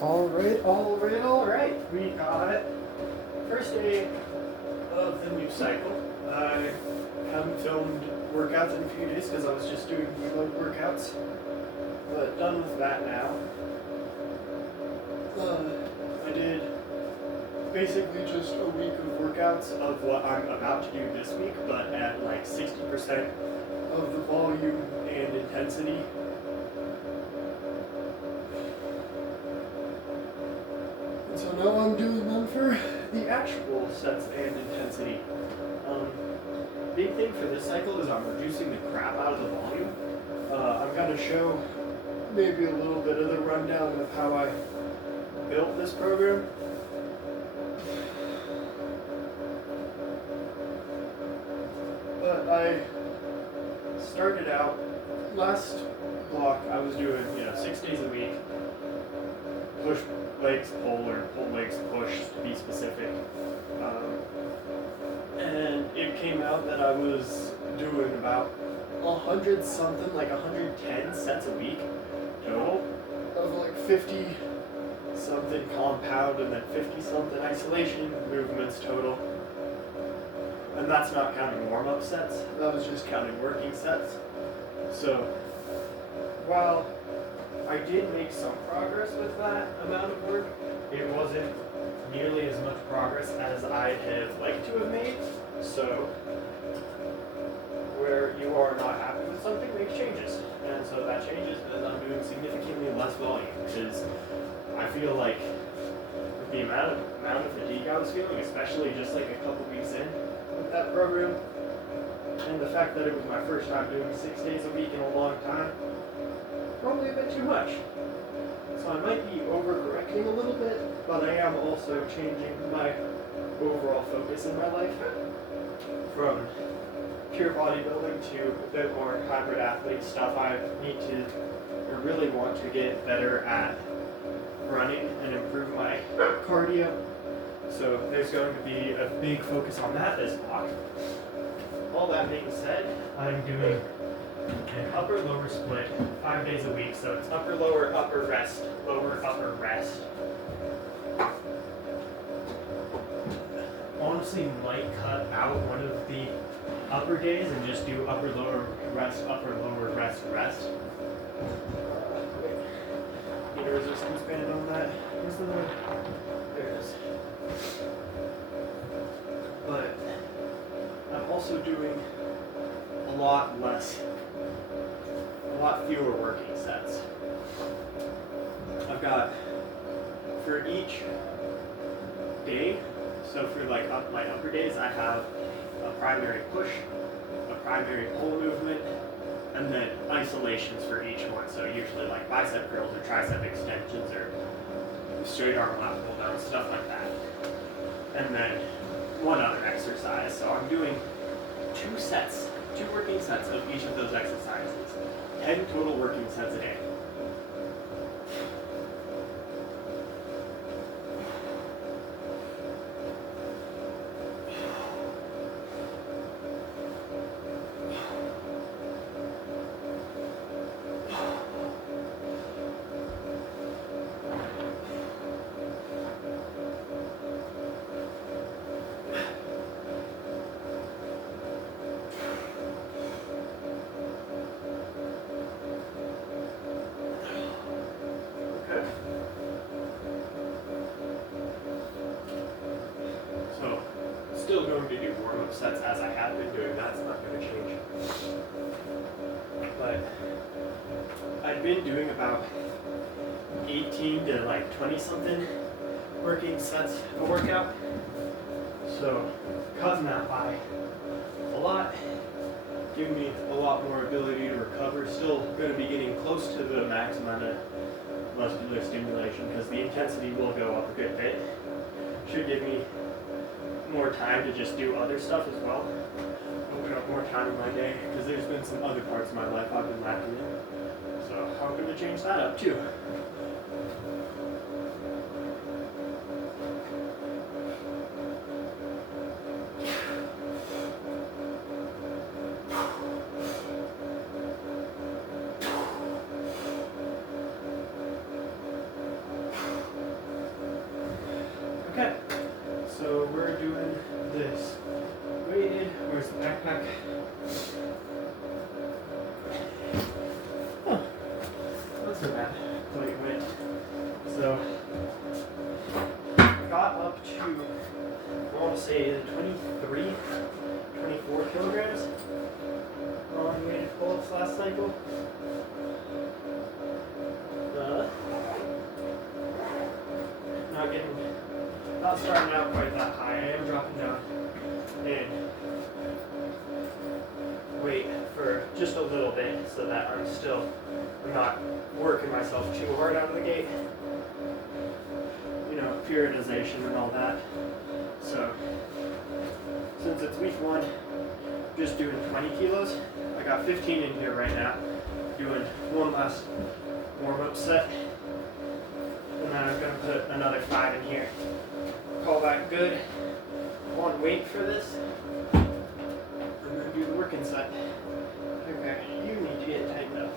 Alright. We got first day of the new cycle. I haven't filmed workouts in a few days because I was just doing reload workouts. But done with that now. I did basically just a week of workouts of what I'm about to do this week, but at like 60% of the volume and intensity. And so now I'm doing them for the actual sets and intensity. Big thing for this cycle is I'm reducing the crap out of the volume. I'm going to show maybe a little bit of the rundown of how I built this program. But I started out, last block I was doing 6 days a week, push legs pull or pull legs push to be specific. And it came out that I was doing about 100 something, like 110 sets a week total, of like 50 something compound and then 50 something isolation movements total. And that's not counting warm-up sets, that was just counting working sets. So while I did make some progress with that amount of work, it wasn't nearly as much progress as I'd have liked to have made. So where you are not happy with something, make changes. And so that changes because I'm doing significantly less volume, because I feel like the amount of fatigue I was feeling, especially just like a couple weeks in with that program, and the fact that it was my first time doing 6 days a week in a long time, probably a bit too much. So I might be overcorrecting a little bit, but I am also changing my overall focus in my life from pure bodybuilding to a bit more hybrid athlete stuff. I need to, or really want to get better at running and improve my cardio. So there's going to be a big focus on that this block. All that being said, I'm doing an upper-lower split 5 days a week. So it's upper-lower, upper rest, lower, upper rest. Honestly, might cut out one of the upper days and just do upper-lower rest, upper-lower rest, rest. Need a resistance band on that. Where's the one? There it is. But I'm also doing a lot fewer working sets. I've got, for each day, so for like my upper days, I have a primary push, a primary pull movement, and then isolations for each one. So usually like bicep curls or tricep extensions or straight arm lat pull down, stuff like that. And then one other exercise. So I'm doing 2 working sets of each of those exercises. 10 total working sets a day. Still going to do warm-up sets as I have been doing. That's not going to change. But I've been doing about 18 to like 20 something working sets a workout. So cutting that by a lot, giving me a lot more ability to recover. Still going to be getting close to the max amount of muscular stimulation because the intensity will go up a good bit. Should give me more time to just do other stuff as well. Open up more time in my day because there's been some other parts of my life I've been lacking in. So I'm going to change that up too. Okay, so we're doing this weighted. Where's the backpack? Oh, not so bad. Lightweight. So got up to, I want to say 23, 24 kilograms on weighted pull-ups last cycle. Not starting out quite that high. I am dropping down in weight for just a little bit so that I'm not working myself too hard out of the gate. You know, periodization and all that. So, since it's week 1, just doing 20 kilos. I got 15 in here right now. Doing one last warm-up set. And then I'm going to put another 5 in here. Call that good. On weight for this. I'm going to do the working set. Okay, you need to get tightened up.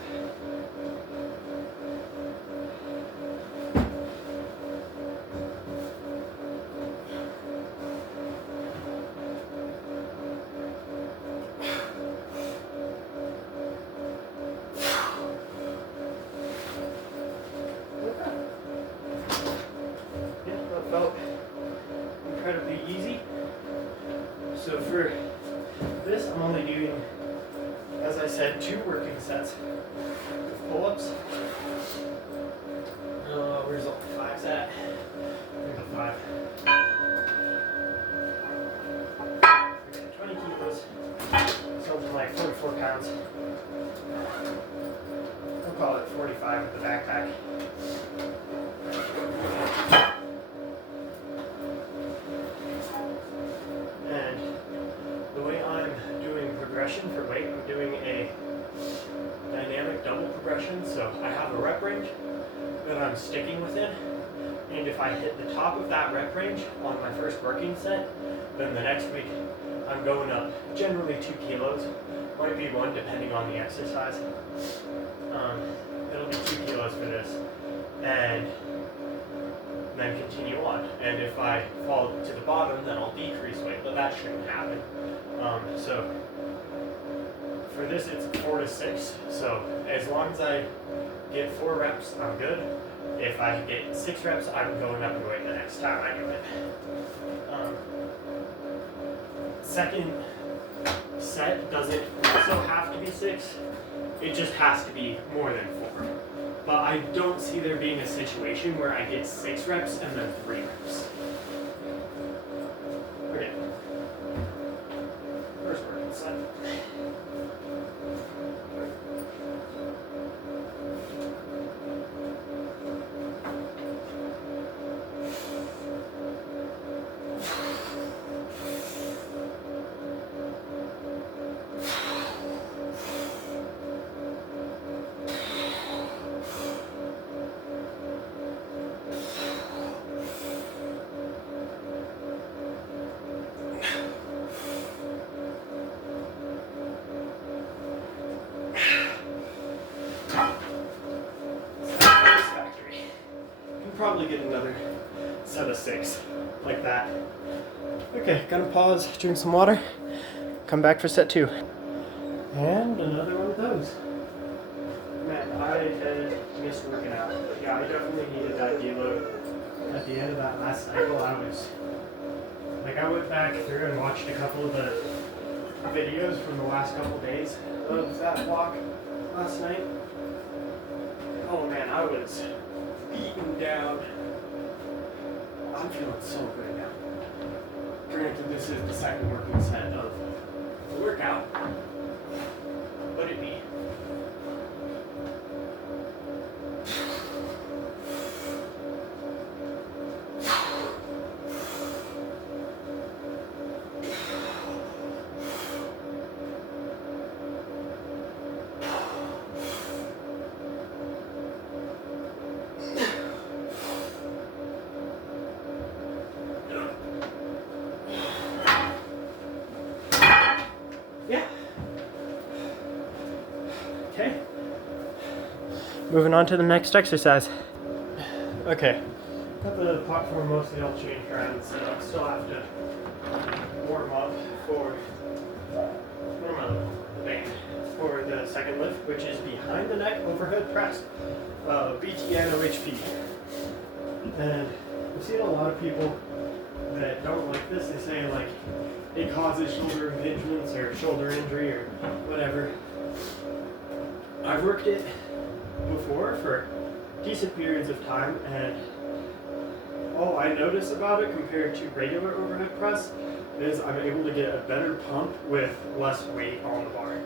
Felt incredibly easy. So for this, I'm only doing, as I said, 2 working sets of pull-ups. Where's all the 5s at? There's a 5. Okay, 20 kilos, something like 44 pounds. We'll call it 45 with the backpack. For weight, I'm doing a dynamic double progression, so I have a rep range that I'm sticking within, and if I hit the top of that rep range on my first working set, then the next week I'm going up generally 2 kilos, might be 1 depending on the exercise. It'll be 2 kilos for this, and then continue on, and if I fall to the bottom, then I'll decrease weight, but that shouldn't happen. So for this, it's 4 to 6. So as long as I get 4 reps, I'm good. If I get 6 reps, I'm going up in weight the next time I do it. Second set doesn't also have to be 6. It just has to be more than 4. But I don't see there being a situation where I get 6 reps and then 3 reps. Okay. First working set. Probably get another set of 6 like that. Okay, gonna pause, drink some water, come back for set 2. And another one of those. Man, I had missed working out. But yeah, I definitely needed that deload. At the end of that last cycle, I went back through and watched a couple of the videos from the last couple of days of that walk last night. Oh man, I was beaten down. I'm feeling so good now. Granted, this is the second working set of the workout, but it be. Moving on to the next exercise. Okay, got the platform mostly all changed around and set up. Still have to warm up the band for the second lift, which is behind the neck overhead press, BTN OHP. And I've seen a lot of people that don't like this. They say like it causes shoulder impingements or shoulder injury or whatever. I've worked it before for decent periods of time, and all I notice about it compared to regular overhead press is I'm able to get a better pump with less weight on the bar.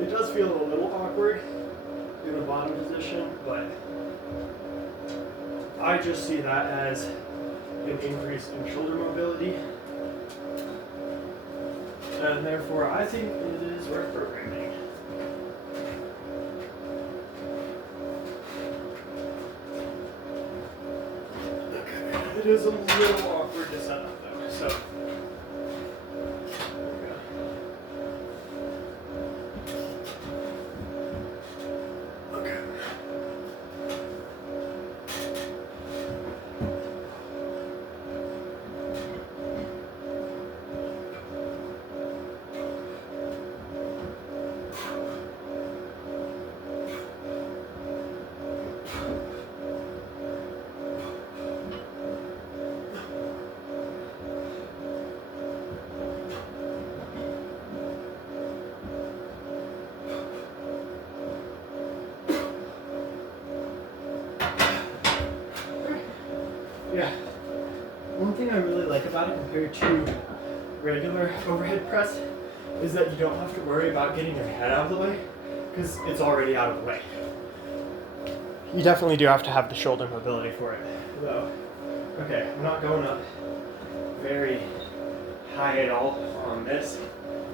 It does feel a little awkward in the bottom position, but I just see that as an increase in shoulder mobility, and therefore I think it is worth programming. Okay. It is a little awkward to set up though, so. Yeah, one thing I really like about it compared to regular overhead press is that you don't have to worry about getting your head out of the way because it's already out of the way. You definitely do have to have the shoulder mobility for it, though. Okay, I'm not going up very high at all on this.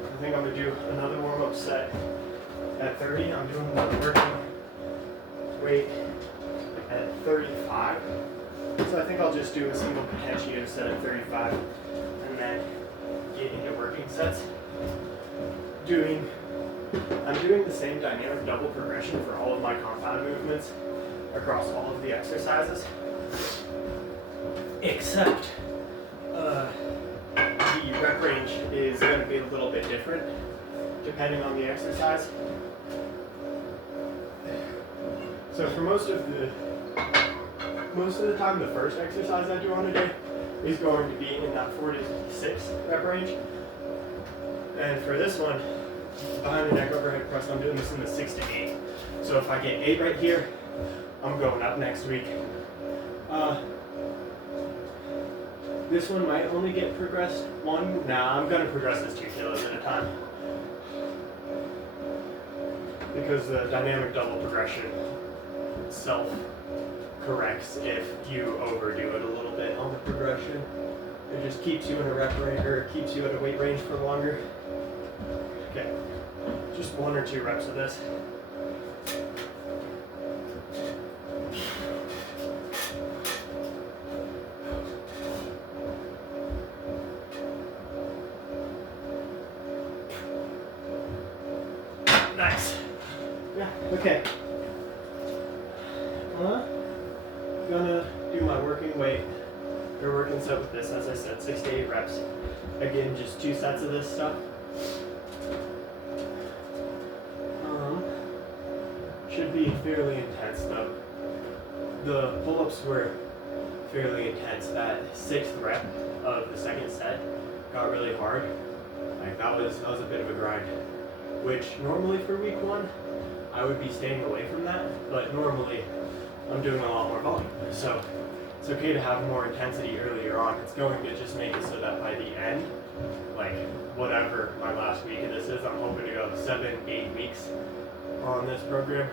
I think I'm going to do another warm-up set at 30. I'm doing the working weight at 35. So I think I'll just do a single potentio set at 35 and then get into working sets. I'm doing the same dynamic double progression for all of my compound movements across all of the exercises, except the rep range is going to be a little bit different depending on the exercise. So for most of the time, the first exercise I do on a day is going to be in that 4 to 6 rep range. And for this one, behind the neck overhead press, I'm doing this in the 6 to 8. So if I get 8 right here, I'm going up next week. This one might only get progressed 1. Nah, I'm going to progress this 2 kilos at a time. Because the dynamic double progression itself corrects if you overdo it a little bit on the progression. It just keeps you in a rep range, or keeps you at a weight range for longer. Okay, just 1 or 2 reps of this. Nice. Yeah, okay. Gonna do my working weight, or working set with this, as I said, 6 to 8 reps. Again, just 2 sets of this stuff. Should be fairly intense though. The pull-ups were fairly intense. That 6th rep of the second set got really hard. Like that was a bit of a grind. Which normally for week 1, I would be staying away from that, but normally I'm doing a lot more volume. So it's okay to have more intensity earlier on. It's going to just make it so that by the end, like whatever my last week of this is, I'm hoping to go 7-8 weeks on this program.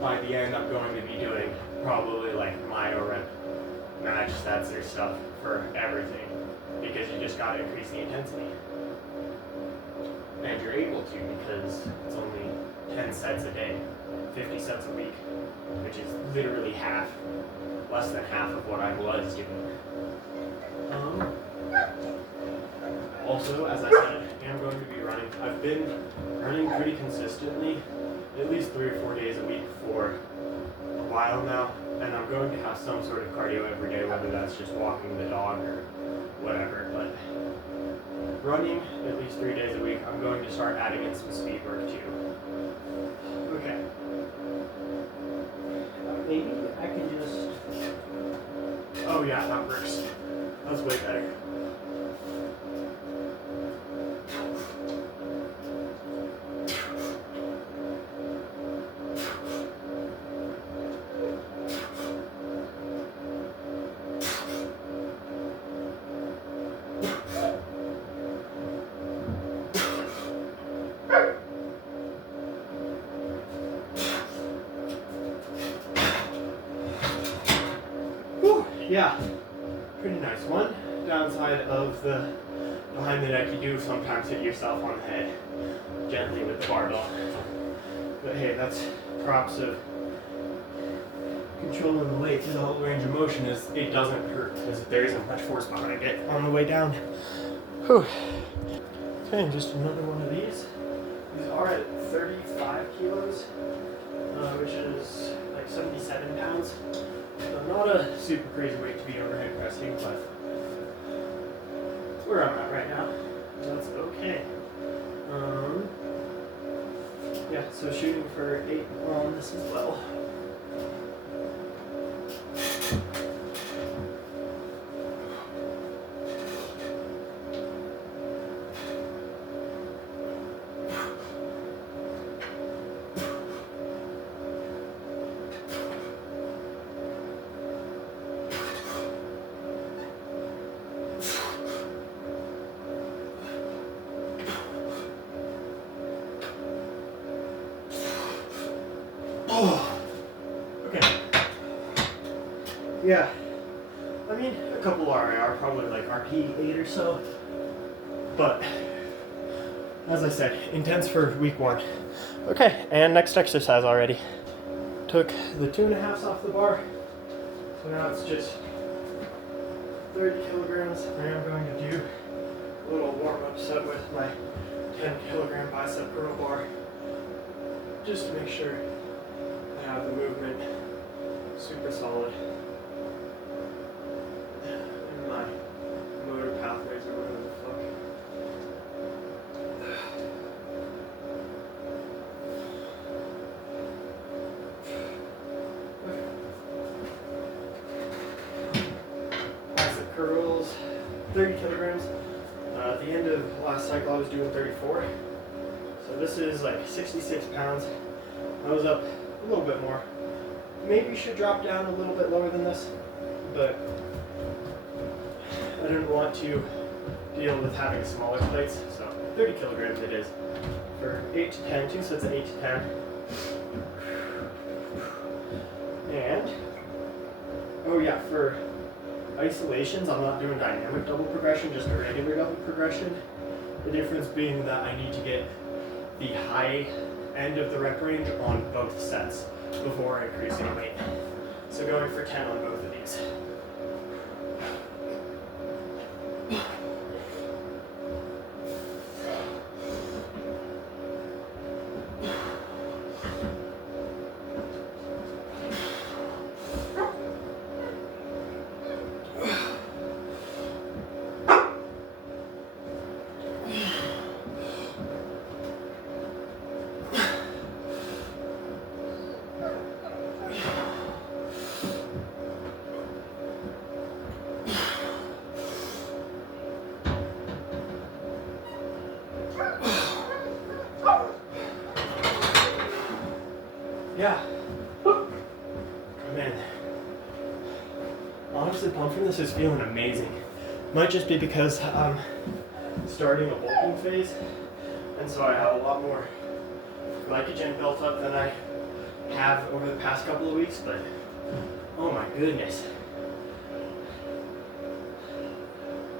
By the end, I'm going to be doing probably like myo rep match sets or stuff for everything, because you just got to increase the intensity. And you're able to, because it's only 10 sets a day, 50 sets a week, which is literally half, less than half of what I was doing. Also, as I said, I am going to be running. I've been running pretty consistently, at least 3 or 4 days a week for a while now, and I'm going to have some sort of cardio every day, whether that's just walking the dog or whatever. But running at least 3 days a week, I'm going to start adding in some speed work too. Okay. Maybe I can just... Oh yeah, that works. That's way better. Yeah, pretty nice one. Downside of the behind the neck, you do sometimes hit yourself on the head gently with the barbell. But hey, that's props of controlling the weight through the whole range of motion is it doesn't hurt because there isn't much force behind it on the way down. Whew. Okay, and just another one of these. These are at 35 kilos, which is like 77 pounds. So not a super crazy weight to be overhead pressing, but it's where I'm at right now. That's okay. Yeah, so shooting for 8 on this as well. Oh, okay. Yeah, I mean, a couple RIR, probably like RP 8 or so. But, as I said, intense for week 1. Okay, and next exercise already. Took the 2.5s off the bar, so now it's just 30 kilograms. I am going to do a little warm-up set with my 10 kilogram bicep curl bar, just to make sure I have the movement super solid in my motor pathways or whatever the fuck. Bicep curls, 30 kilograms. At the end of last cycle I was doing 34. So this is like 66 pounds. I was up a little bit more. Maybe should drop down a little bit lower than this, but I didn't want to deal with having smaller plates, so 30 kilograms it is. For 8 to 10, 2 sets of 8 to 10. And, oh yeah, for isolations, I'm not doing dynamic double progression, just a regular double progression. The difference being that I need to get the high end of the rep range on both sets before increasing weight. So going for 10 on both of these. Yeah. Man. Honestly, pump from this is feeling amazing. Might just be because I'm starting a bulking phase, and so I have a lot more glycogen built up than I have over the past couple of weeks, but oh my goodness.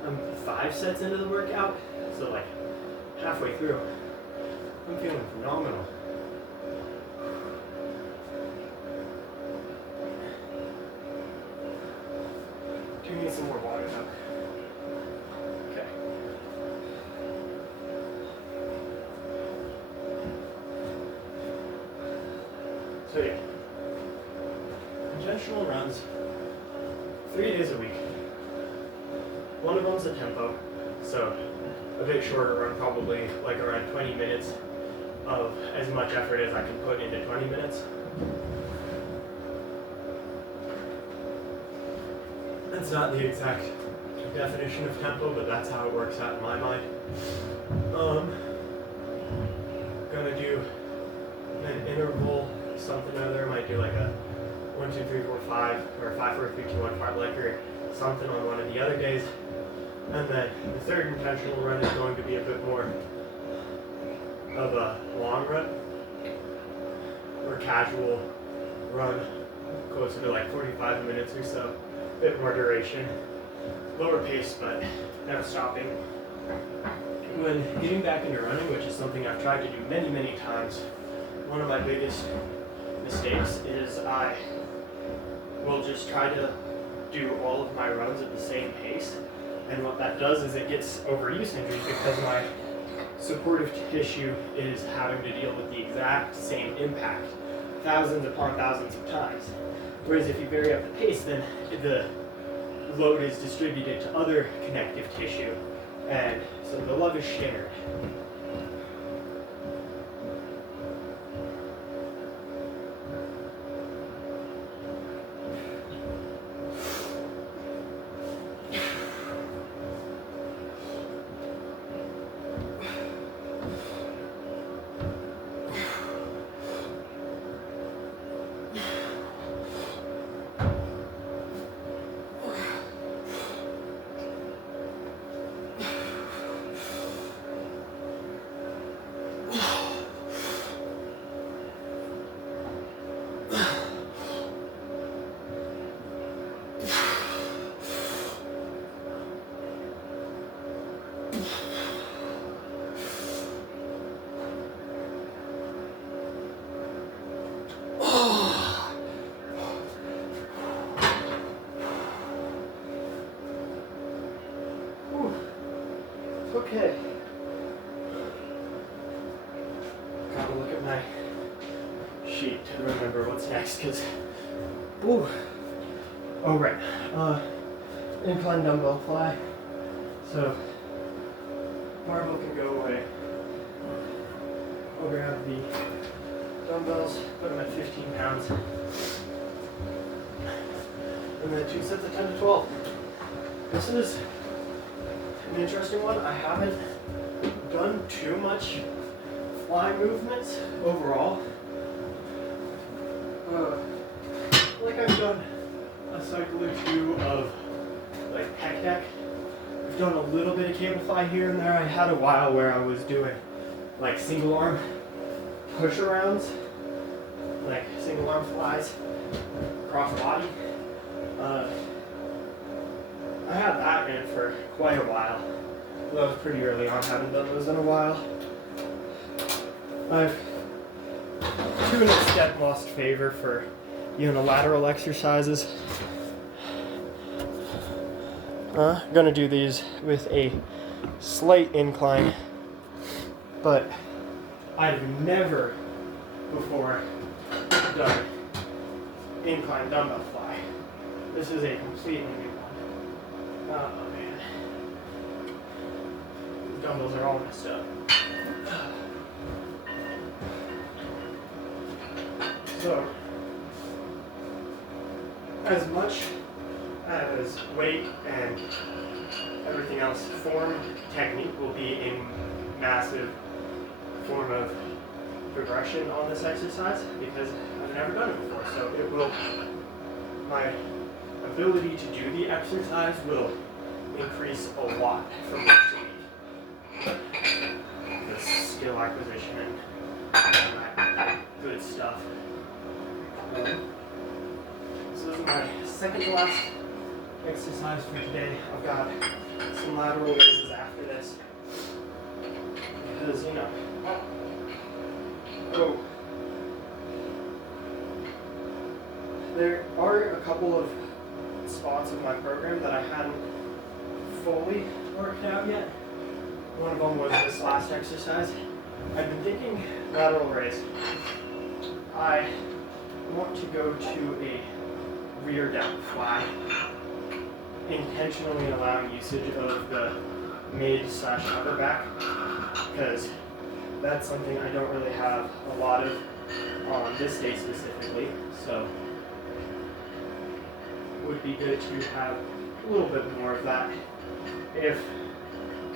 I'm 5 sets into the workout, so like halfway through. I'm feeling phenomenal. Do need some more water though. Okay. So yeah. conventional runs 3 days a week. One of them's a tempo, so a bit shorter run, probably like around 20 minutes of as much effort as I can put into 20 minutes. That's not the exact definition of tempo, but that's how it works out in my mind. Gonna do an interval, something or other. Might do like a 1, 2, 3, 4, 5, or 5, 4, 3, 2, 1 fartlek or something on one of the other days. And then the third intentional run is going to be a bit more of a long run, or casual run, closer to like 45 minutes or so. A bit more duration, lower pace, but never stopping. When getting back into running, which is something I've tried to do many, many times, one of my biggest mistakes is I will just try to do all of my runs at the same pace. And what that does is it gets overuse injuries because my supportive tissue is having to deal with the exact same impact thousands upon thousands of times. Whereas if you vary up the pace, then the load is distributed to other connective tissue, and so the love is shared. Okay. Gotta look at my sheet to remember what's next, because, ooh. Oh, right. Incline Dumbell Fly. So, barbell can go away. I'll grab the dumbbells, put them at 15 pounds. And then 2 sets of 10 to 12. This is an interesting one. I haven't done too much fly movements overall. Like I've done a cycle or two of like pec deck. I've done a little bit of cable fly here and there. I had a while where I was doing like single arm push arounds, like single arm flies across body. I had that in for quite a while. That was pretty early on. Haven't done those in a while. I've, to an extent, lost favor for unilateral exercises. Gonna do these with a slight incline, but I've never before done incline dumbbell fly. This is a completely new one. Oh man. The dumbbells are all messed up. So, as much as weight and everything else, form technique will be a massive form of progression on this exercise because I've never done it before. So it will, my ability to do the exercise will increase a lot from week to week. The skill acquisition and that good stuff. So this is my second to last exercise for today. I've got some lateral raises after this because, you know, there are a couple of spots of my program that I hadn't fully worked out yet. One of them was this last exercise. I've been thinking lateral raise. I want to go to a rear delt fly, intentionally allowing usage of the mid/upper back, because that's something I don't really have a lot of on this day specifically, so would be good to have a little bit more of that, if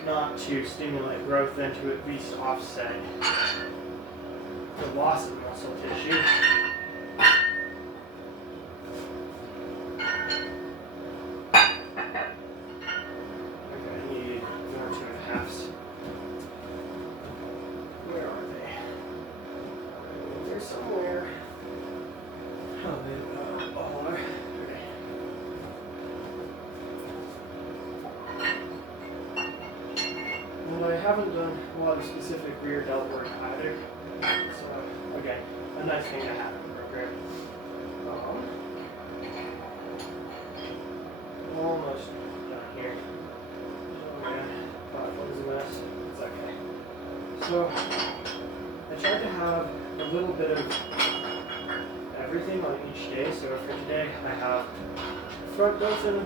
not to stimulate growth, then to at least offset the loss of muscle tissue. Okay, I need more 2.5s. Where are they? They're somewhere. Oh, they all are. Okay. Well, I haven't done a lot of specific rear delt work either. So, again, a nice thing to have in the program. Almost done here. Oh man, that was a mess. It's okay. So, I tried to have a little bit of everything on each day. So for today, I have front delts and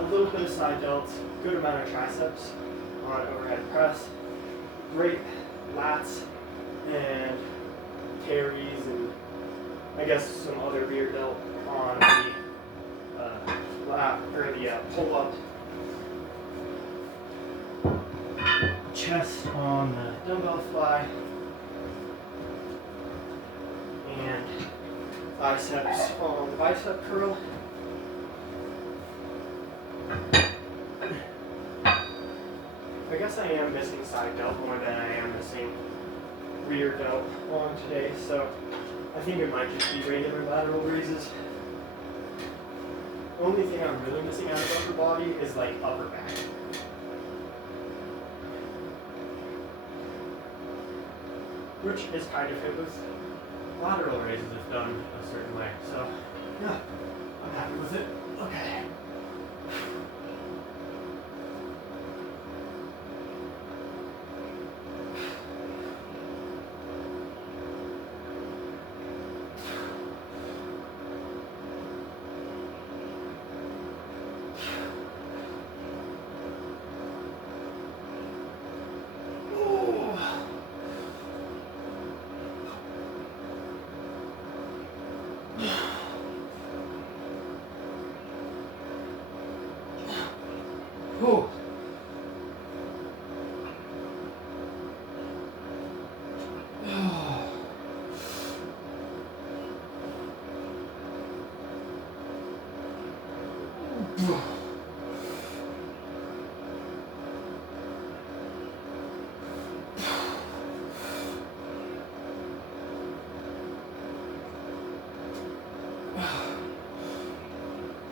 a little bit of side delts, good amount of triceps on overhead press, great lats, and carries, and I guess some other rear delt on the pull up, chest on the dumbbell fly, and biceps on the bicep curl. I guess I am missing side delt more than I am missing rear delt on today, so I think it might just be regular lateral raises. The only thing I'm really missing out of upper body is like upper back. Which is kind of hit with lateral raises if done a certain way. So yeah, I'm happy with it. Okay.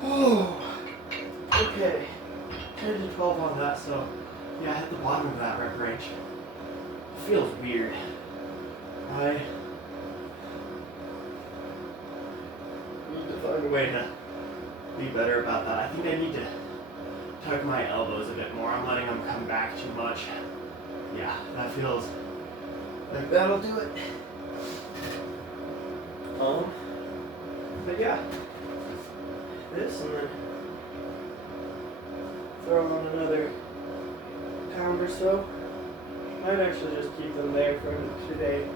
Oh. Okay, 10 to 12 on that, so yeah, I hit the bottom of that rep range. Feels weird. I need to find a way to be better about that. I think I need to tuck my elbows a bit more. I'm letting them come back too much. Yeah, that feels like that'll do it. But yeah, this, and then throw on another pound or so. Might actually just keep them there for today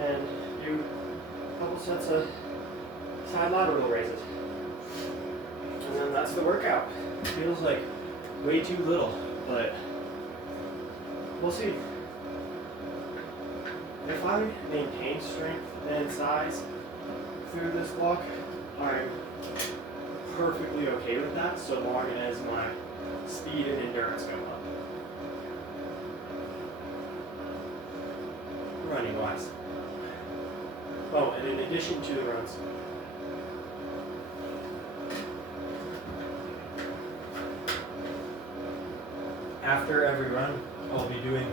and do a couple sets of side lateral raises. And then that's the workout. Feels like way too little, but we'll see. If I maintain strength and size through this block, I'm perfectly okay with that, so long as my speed and endurance go up. Running wise. Oh, and in addition to the runs, after every run, I'll be doing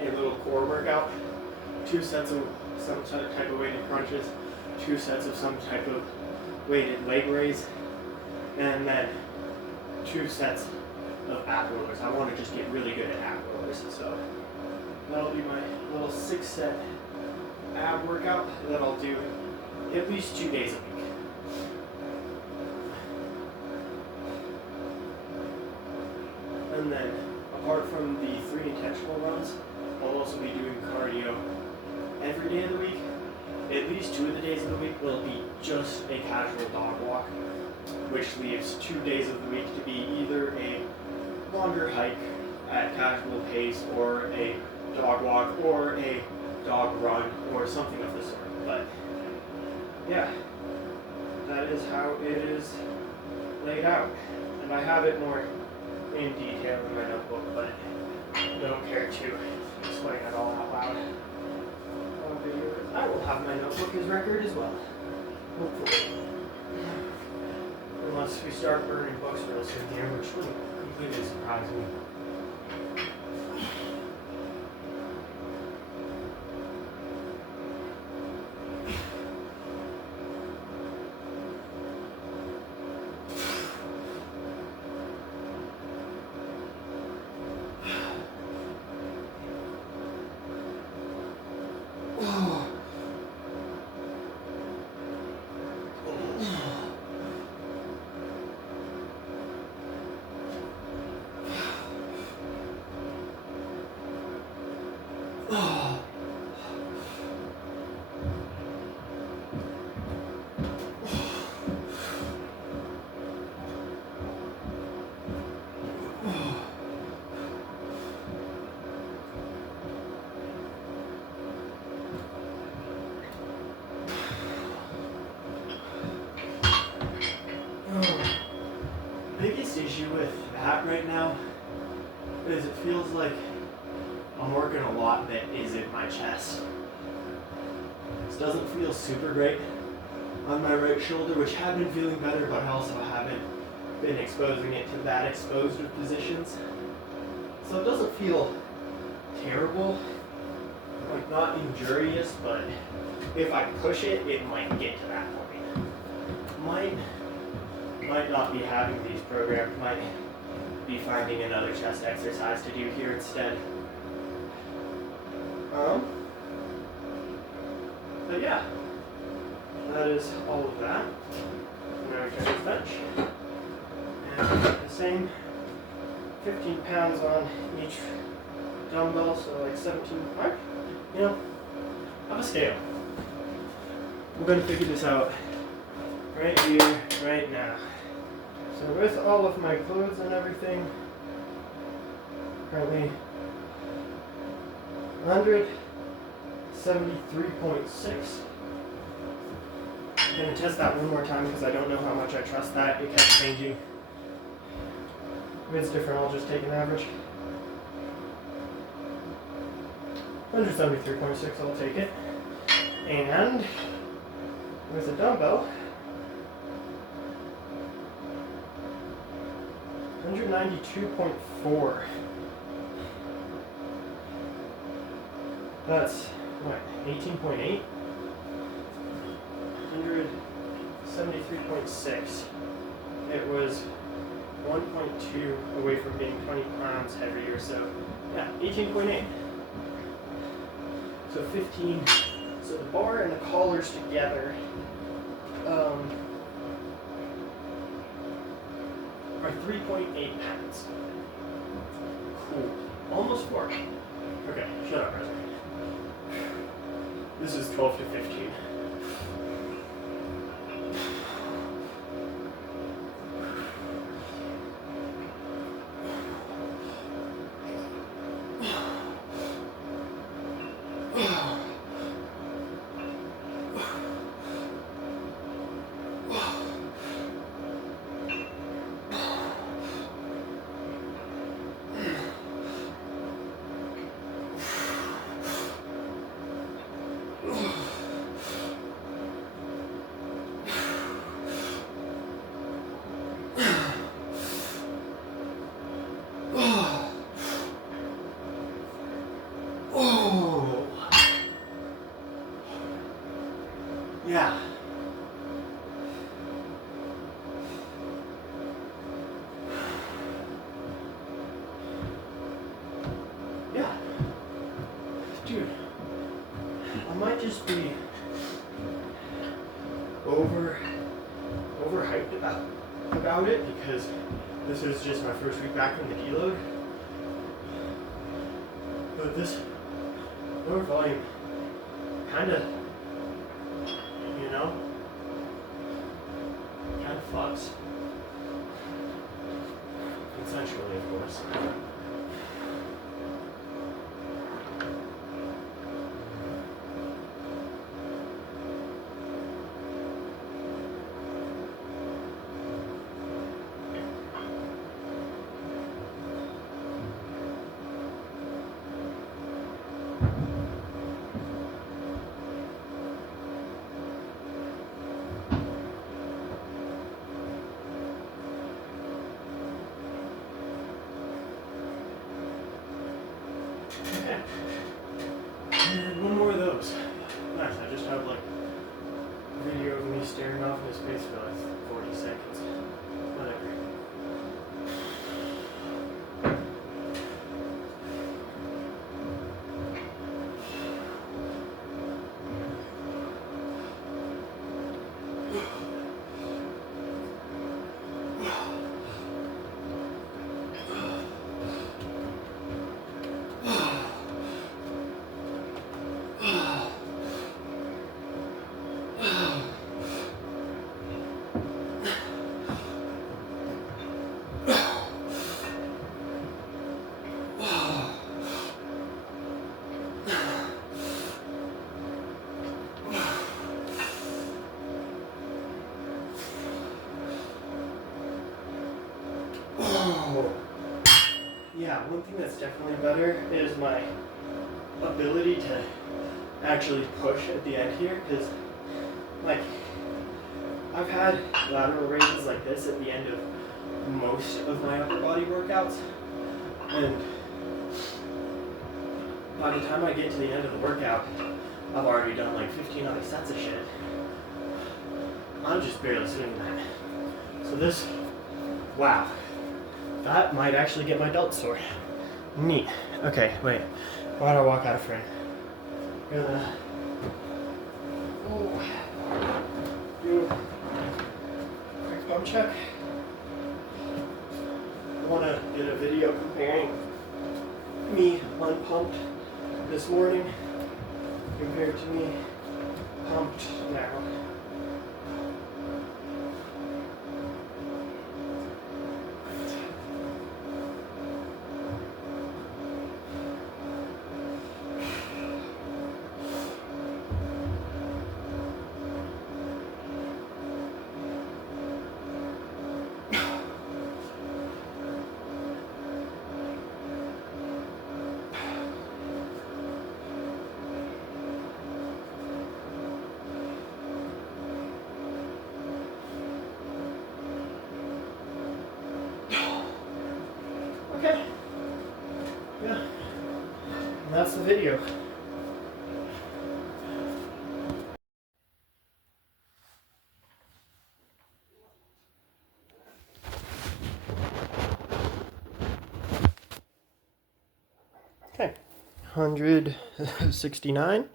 a little core workout, 2 sets of some type of weighted crunches, 2 sets of some type of weighted leg raise, and then 2 sets of ab rollers. I want to just get really good at ab rollers, so that'll be my little 6-set ab workout that I'll do at least 2 days a week. interval runs. I'll also be doing cardio every day of the week. At least 2 of the days of the week will be just a casual dog walk, which leaves 2 days of the week to be either a longer hike at casual pace or a dog walk or a dog run or something of the sort. But yeah, that is how it is laid out. And I have it more in detail in my notebook, but I don't care to explain it all out loud. I will have my notebook as record as well. Hopefully. Unless we start burning books real soon here, which wouldn't completely surprise me. Biggest issue with that right now is it feels like I'm working a lot that isn't my chest. This doesn't feel super great on my right shoulder, which had been feeling better, but I also haven't been exposing it to that exposed of positions. So it doesn't feel terrible, like not injurious, but if I push it, it might get to that point. Might not be having these programmed, might be finding another chest exercise to do here instead. But yeah, that is all of that. I'm going to carry the bench. And the same 15 pounds on each dumbbell, so like 17, right? You know, I have a scale. We're going to figure this out right here, right now. So with all of my clothes and everything, currently 173.6. I'm going to test that one more time because I don't know how much I trust that. It kept changing. If it's different, I'll just take an average. 173.6, I'll take it. And with a dumbbell, 192.4. That's what, 18.8? 173.6. It was 1.2 away from being 20 pounds heavier, so yeah, 18.8. So 15. So the bar and the collars together are 3.8 pounds. Cool. Almost 4. Okay, shut up, President. This is 12 to 15. Yeah. Yeah. Dude, I might just be overhyped about it because this is just my first week back from the deload. But this lower volume kind of, you know, kind of fucks. Consensually, of course. Okay. And one more of those. Nice, I just have like a video of me staring off into space for like 40 seconds. Whatever. Yeah, one thing that's definitely better is my ability to actually push at the end here, because like I've had lateral raises like this at the end of most of my upper body workouts, and by the time I get to the end of the workout, I've already done like 15 other sets of shit. I'm just barely swinging that. So this, wow, that might actually get my delt sore. Neat. Okay, wait. Why did I walk out of frame? Gonna do a quick pump check. I want to get a video comparing me unpumped this morning compared to me pumped now. Okay. Yeah. And that's the video. Okay. 169.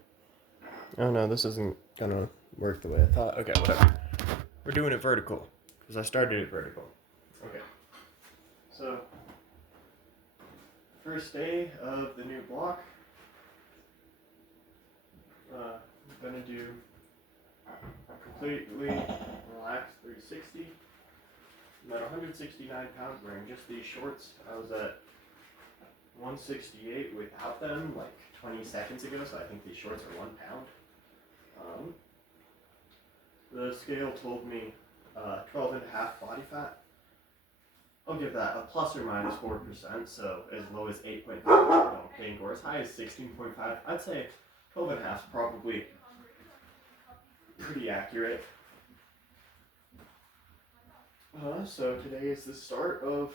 Oh no, this isn't gonna work the way I thought. Okay, whatever. We're doing it vertical, because I started it vertical. Okay. So, first day of the new block. I'm gonna do completely relaxed 360. I'm at 169 pounds wearing just these shorts. I was at 168 without them like 20 seconds ago, so I think these shorts are 1 pound. The scale told me 12 and a half body fat. I'll give that a plus or minus 4%, so as low as 8.5 I don't think, or as high as 16.5. I'd say 12 and a half is probably pretty accurate. So today is the start of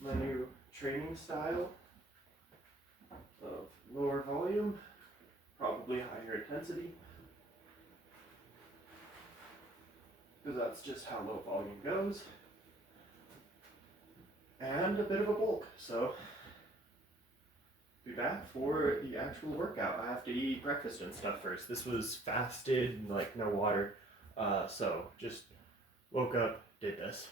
my new training style of lower volume, probably higher intensity, because that's just how low volume goes, and a bit of a bulk. So be back for the actual workout. I have to eat breakfast and stuff first. This was fasted, like no water, so just woke up, did this.